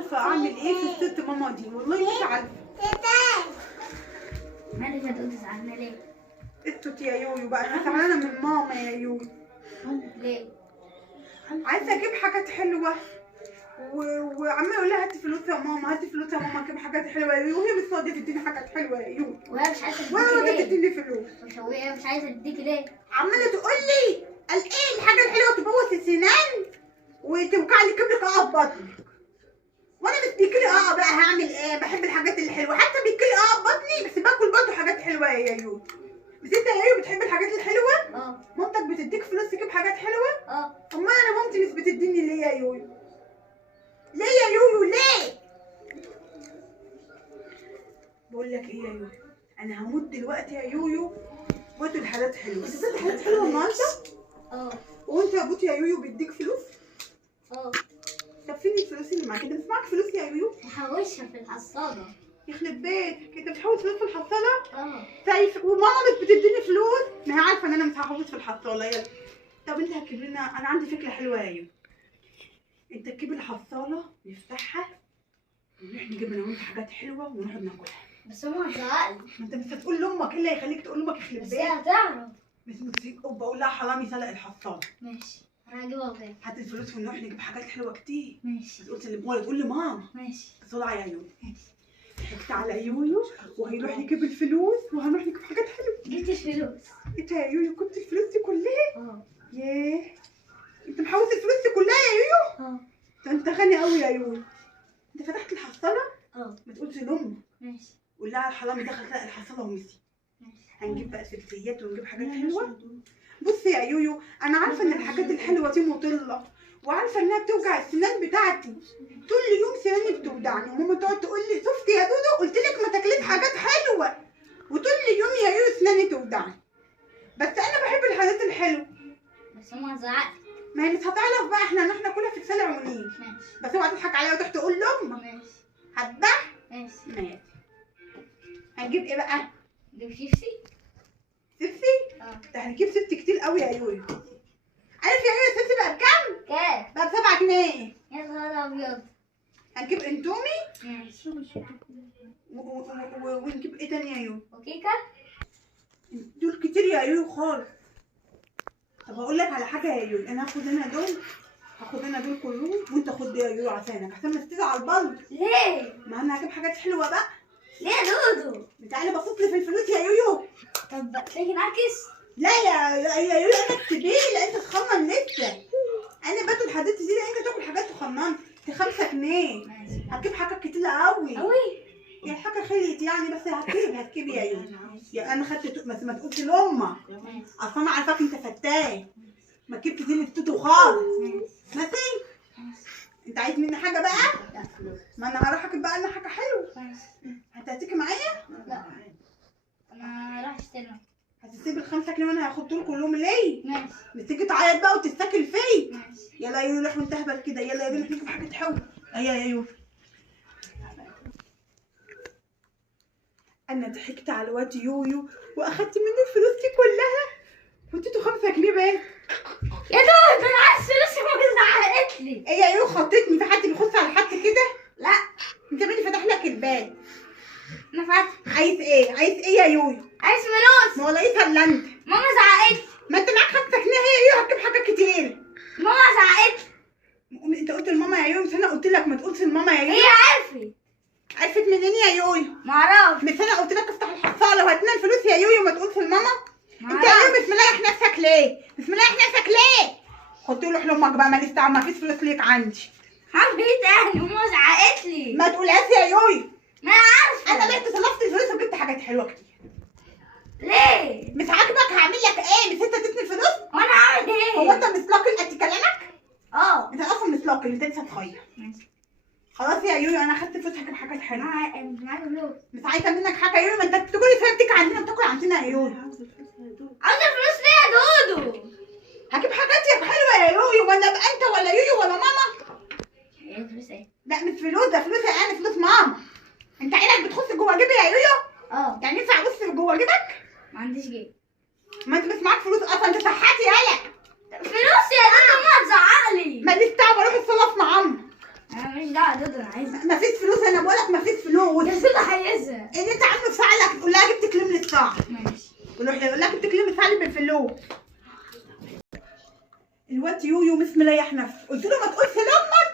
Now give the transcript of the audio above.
عارفه اعمل ايه في الست ماما دي، والله مش عارفه. مالك يا دودو زعلانه ليه؟ اسكت يا يويو بقى، انا زعلانه من ماما يا يويو. ليه؟ عايزه اجيب حاجات حلوه وعمال اقول لها هاتي فلوس يا ماما، هاتي فلوس يا ماما، اجيب حاجات حلوه يا يويو، وهي مش راضيه تديني حاجات حلوه يا يويو، وهي مش عايزه ولا تديكي راضيه ليه؟ تديني فلوس. وهي مش عايزه تديكي ليه؟ عماله تقول لي قال ايه الحاجه الحلوه تبوظ السنان وتوجع لي كبرك اقف بطني، وانا مش بيجيلي بقى هعمل ايه؟ بحب الحاجات الحلوه، حتى بيجيلي بطني بس باكل برضه حاجات حلوه يا يويو. بس انت يا يويو بتحب الحاجات الحلوه؟ اه. مامتك بتديك فلوس تجيب حاجات حلوه؟ اه. امال انا مامتي مش بتديني ليه يا يويو؟ ليه يا يويو ليه؟ بقول لك ايه يا يويو، انا هموت دلوقتي يا يويو واكل حاجات حلوه. انت بتاكل حاجات حلوه النهارده؟ اه. وانت يا بوتي يا يويو بيديك فلوس؟ اه. طب فين الفلوس اللي معاك؟ انت مش معاك فلوس يا يويو؟ نحوشها في الحصاله. يخرب بيتك، انت بتحوش فلوس في الحصاله؟ اه. طيب وماما مش بتديني فلوس؟ ما هي عارفه ان انا مش هحوش في الحصاله. يلا طب انت هتجيب لنا، انا عندي فكره حلوه يا يويو. انت تجيب الحصاله نفتحها ونروح نجيب انا وانت حاجات حلوه ونقعد ناكلها. بس ماما هتزعقلي. ما انت مش هتقول لامك، ايه اللي هيخليك تقول لامك يخرب بس بيتك؟ هي هتعرف. مش بقول لها حرامي سرق الحصاله. ماشي. انا هجيبها وجاي. هات الفلوس ونروح نجيب حاجات حلوه كتير. ماشي. ما تقولش ولا تقول لماما. ماشي. بسرعه يا يويو. ماشي. ضحكت على يويو وهيروح يجيب الفلوس وهنروح نجيب حاجات حلوه. جبت الفلوس. انت يا يويو كنت الفلوس دي كلها؟ اه. ياه، انت محوش الفلوس دي كلها يا يويو؟ اه. ده انت غني قوي يا يويو. انت فتحت الحصاله؟ اه. ما تقولش لامك، ماشي. قول لها الحرامي دخل سرق الحصاله ومشي. ماشي. هنجيب بقى سلسيات ونجيب حاجات حلوه. بص يا يويو، انا عارفه ان الحاجات الحلوه دي مضره، وعارفه انها بتوجع السنان بتاعتي. طول اليوم سناني بتوجعني، وماما تقعد تقول لي شفتي يا دودو قلت لك ما تاكليش حاجات حلوه، وطول اليوم يا يويو سناني توجعني. بس انا بحب الحاجات الحلوه. بس ماما هتزعقلي. ما هي مش هتعرف بقى، احنا هنروح ناكلها في الشارع ونيجي. ماشي. بس اوعى تضحك عليا وتروح تقول لامك. ماشي. هتبح؟ ماشي. ماشي. هنجيب ايه بقى؟ جيب شيبسي. سيبسي؟ اه. ده هنجيب سيبسي كتير قوي يا يويو. عارف يا يويو السيبسي بقى بكام؟ كام؟ بقى ب7 جنيه. يا نهار ابيض. هنجيب اندومي ماشي. ونجيب ايه تاني يا يويو؟ وكيكه. دول كتير يا يويو خالص. طب هقول لك على حاجه يا يويو، انا هاخد انا دول كلهم، وانت خد يا يويو عشانك عشان ما تزعل برضه. ليه؟ ما انا هجيب حاجات حلوه بقى. ليه يا دودو؟ بتعالى بصيت لي في الفلوس يا يويو. طب تيجي نعكس؟ لا يا يويو انا كبيره، انت تخمن لسه. انا باكل حاجات كتير، انت تاكل حاجات تخمن. دي 5 جنيه. ماشي. هتجيب حاجات كتير قوي. قوي. هي الحاجه خليت يعني، بس هتجيب يا يويو. يا انا خدت بس ما تقولش لامك، ماشي. اصل انا عارفاك انت فتاه. ما تجيب كتير التوتو خالص. ماشي. انت عايز مني حاجه بقى؟ لا فلوس. ما انا هروح اجيب بقى انا حاجه حلوه. ماشي. هتيجي معايا؟ لا انا راح اشتري. هتسيب ال5 جنيه وانا هاخد دول كلهم ليه؟ ماشي. مش تيجي تعيط بقى وتستاكل فيه. ماشي. يلا يا يويو روح وانت اهبل كده، يلا يا بنت نجيب حاجات حلوه. ايوه يا يويو. انا ضحكت على الواد يويو واخدت منه الفلوس دي كلها واديته 5 جنيه بس. يا دود انا عايز فلوس، ما زعقت لي. ايه يا يويو خضتني؟ في حد بيخش على حد كده؟ لا انت مين اللي فتح لك الباب؟ انا فاتح. عايز ايه؟ عايز ايه يا يويو؟ عايز فلوس. ما هو لقيتها الا انت. ماما زعقت لي. ما انت معاك 5 جنيه يا يويو، هتجيب حاجات كتير. ماما زعقت لي. انت قلت لماما يا يويو، مش انا قلت لك ما تقولش لماما يا هي يويو؟ عرفت. عرفت منين يا يويو؟ معرفش. مش انا قلت لك افتح الحصاله وهات لنا الفلوس يا يويو ما تقولش لماما؟ انت يا يويو مش مريح نفسك ليه؟ مش مريح نفسك ليه؟ خد روح لامك بقى، ماليش دعوه، ما فيش فلوس ليك عندي. عارفه ايه تاني؟ ماما زعقت لي. ما تقولهاش يا يويو. ما انا عارفه. انا رحت صرفت الفلوس وجبت حاجات حلوه كتير. ليه؟ مش عاجبك هعمل لك ايه؟ مش انت اديتني الفلوس؟ وانا هعمل ايه؟ هو انت مسلاكل قد كلامك؟ اه. انت اصلا مسلاكل، انت لسه صغير. ماشي. خلاص يا يويو انا خدت فلوس هجيب حاجات حلوه. معايا فلوس. مش عايزه منك حاجه يا يويو، ما انت بتقولي فيها بتيجي عندنا بتاكل عندنا يا يويو. عاوزه فلوس ليه يا دودو؟ هجيب حاجات يا حلوه يا يويو، ولا ابقى انت ولا يويو ولا ماما؟ ايه فلوس ايه؟ لا مش فلوس، ده فلوس انا، فلوس ماما. انت عينك بتخش جوه جيبي يا يويو؟ اه. يعني ينفع ابص جوه جيبك؟ ما عنديش جيب. ما انت مش معاك فلوس اصلا، انت صحتي يالا. فلوس يا دودو، ما تزعقلي. ماليش دعوه، بروح اتصرف مع عمك. انا مش دعوه دود، انا عايزها. مفيش فلوس، انا بقولك مفيش فلوس. يا سيدي عايزها. اللي انت عامله في ساعه تقول لها جبت كلمه الساعه. ماشي. يروح يقول لك جبت كلمه ساعه بالفلوس. الواد يويو مش مريح نفسه، قلت له ما تقولش لامك